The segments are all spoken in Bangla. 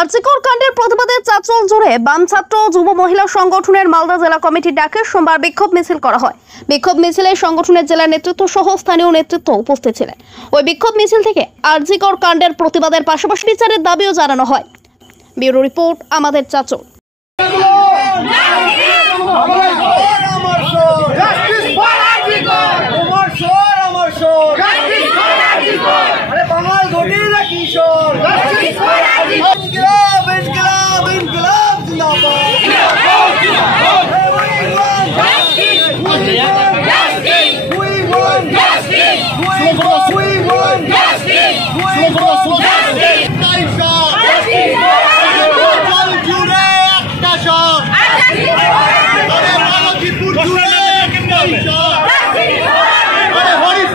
আরজিকর কাণ্ডের প্রতিবাদে চাঁচল জুড়ে বাম ছাত্র যুব মহিলা সংগঠনের মালদা জেলা কমিটির ডাকে সোমবার বিক্ষোভ মিছিল করা হয়। বিক্ষোভ মিছিলে সংগঠনের জেলা নেতৃত্ব সহ স্থানীয় নেতৃত্ব উপস্থিত ছিলেন। ওই বিক্ষোভ মিছিল থেকে আরজিকর কাণ্ডের প্রতিবাদের পাশাপাশি বিচারের দাবিও জানানো হয়। ব্যুরো রিপোর্ট, আমাদের চাঁচল।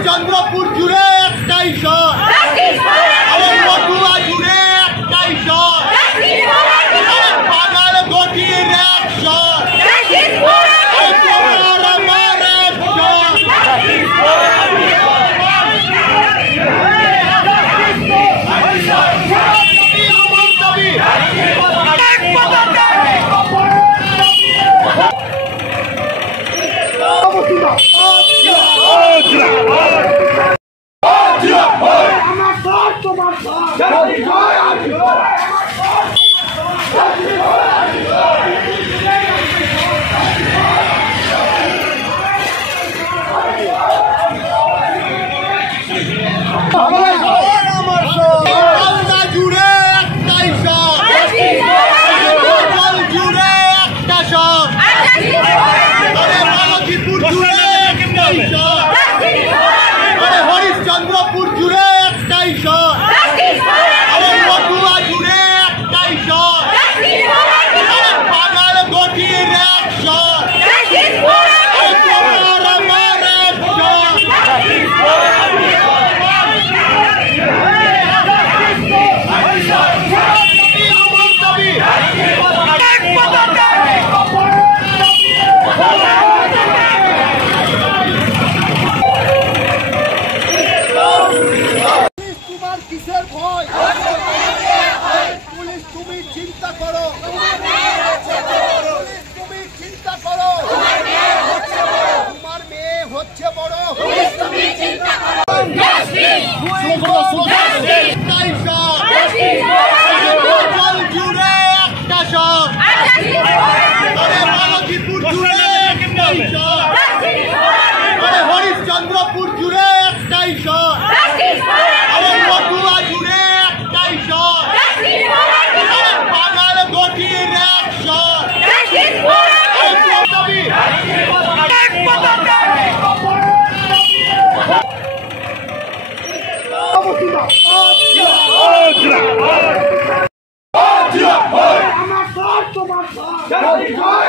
চন্দ্রপুর জুড়ে একটাই শট, জুড়ে একটাই শট, পাগাল গটির এক শট, চন্দ্রপুর জুড়ে একটাই শট, জুড়ে একটাই শট, পাগাল গটির এক শট, কিসের ভয়? পুলিশ তুমি চিন্তা করো, তুমি চিন্তা করো, তোমার মেয়ে হচ্ছে বড়, জুড়ে একটা শট, হরিশ্চন্দ্রপুর জুড়ে একটাই শট, জুড়ে একটাই শট, পাগাল গটির এক শট, আমার